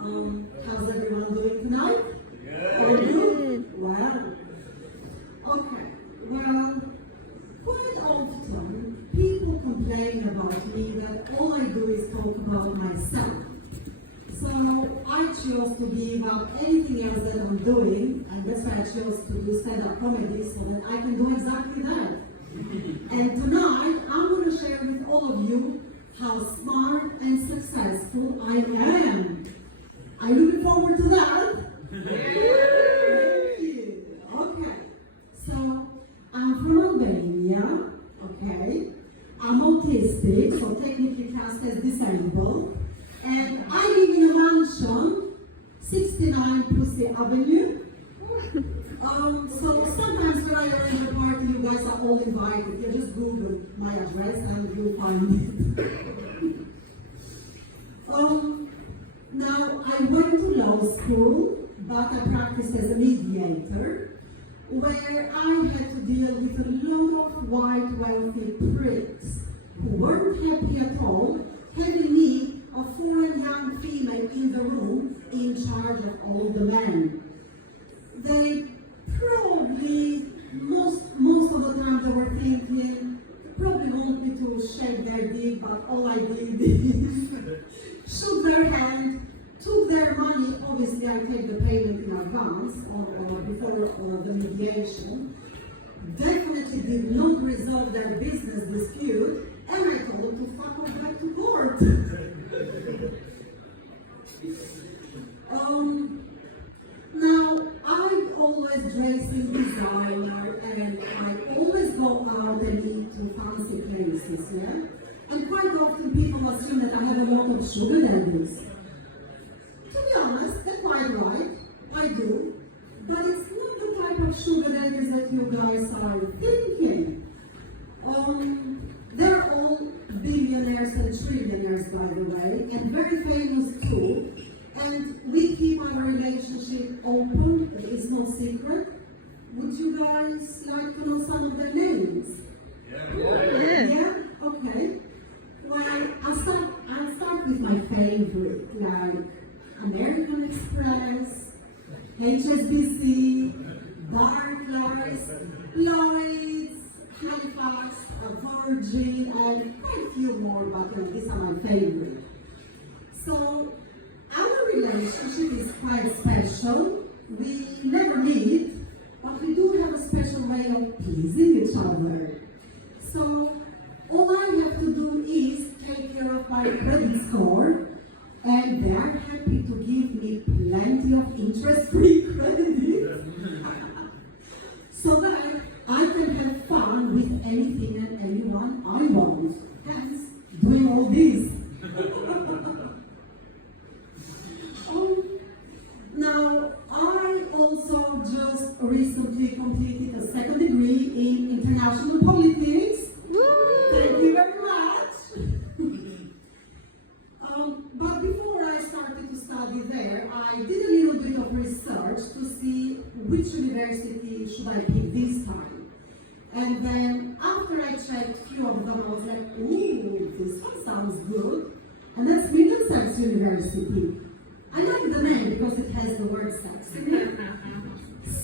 How's everyone doing tonight? Yeah. All good? Wow. Okay, well, quite often people complain about me that all I do is talk about myself. So I chose to give up anything else that I'm doing, and that's why I chose to do stand-up comedy so that I can do exactly that. And tonight, I'm going to share with all of you how smart and successful I am. Are you looking forward to that? Thank you. Okay, so I'm from Albania, okay? I'm autistic, so technically cast as disabled. And I live in a mansion, 69 Pussy Avenue. So sometimes when I arrange a party, you guys are all invited. You just Google my address and you'll find it. Now, I went to law school, but I practiced as a mediator, where I had to deal with a lot of white, wealthy pricks who weren't happy at all having me, a foreign young female in the room, in charge of all the men. They probably, most of the time they were thinking, they probably want me to shake their dick, but all I did is shook their hand, took their money. Obviously I take the payment in advance or before the mediation. Definitely did not resolve their business dispute, and I told them to fuck off back to court. Now, I always dress in designer, and I always go out and eat to fancy places, yeah? And quite often people assume that I have a lot of sugar daddies. To be honest, they're quite right, I do. But it's not the type of sugar daddies that you guys are thinking. They're all billionaires and trillionaires, by the way, and very famous too. And we keep our relationship open, it's no secret. Would you guys like to know some of their names? Yeah? Okay. Well, I'll start with my favorite, like American Express, HSBC, Barclays, Lloyds, Halifax, Virgin, and quite a few more, but these are my favorite. So, our relationship is quite special. We never meet, but we do have a special way of pleasing each other. So, all I have to do is take care of my credit score, and they are happy to give me plenty of interest-free credit, so that I can have fun with anything and anyone I want. Hence, doing all this. Now, I also just recently completed a second degree in international politics. Thank you very much. But before I started to study there, I did a little bit of research to see which university should I pick this time. And then after I checked a few of them, I was like, ooh, this one sounds good. And that's Middlesex University. I like the name because it has the word sex in it.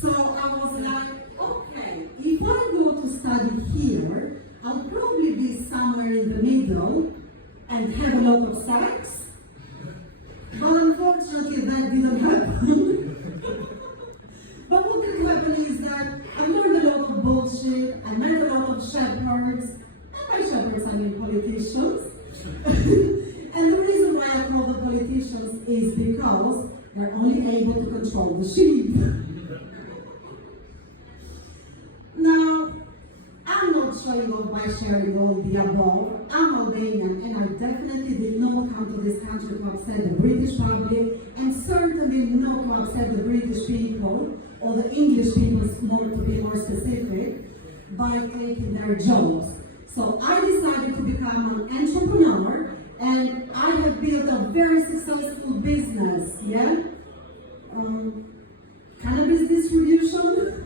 So I was like, okay, if I go to study here, I'll probably be somewhere in the middle and have a lot of sex. But unfortunately that didn't happen. But what did happen is that I learned a lot of bullshit, I met a lot of shepherds, and by shepherds I mean politicians. And the reason why I call the politicians is because they're only able to control the sheep. Now, I'm not showing off by sharing all the above. I'm Albanian, and I definitely did not come to this country to upset the British public, and certainly not to upset the British people, or the English people, to be more specific, by taking their jobs. So I decided to become an entrepreneur, and I have built a very successful business, yeah? Cannabis distribution.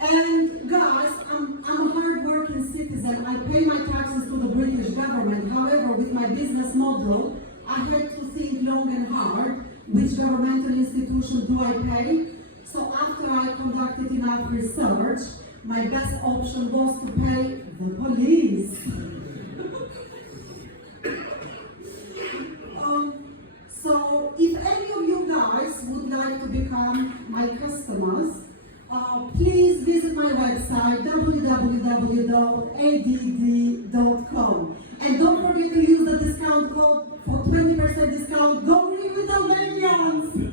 And guys, I'm a hard-working citizen. I pay my taxes to the British government. However, with my business model, I had to think long and hard, which governmental institution do I pay? So after I conducted enough research, my best option was to pay the police. So if any of you guys would like to become my customers, please visit my website www.add.com, and don't forget to use the discount code for 20% discount. Go green with the Billionaires!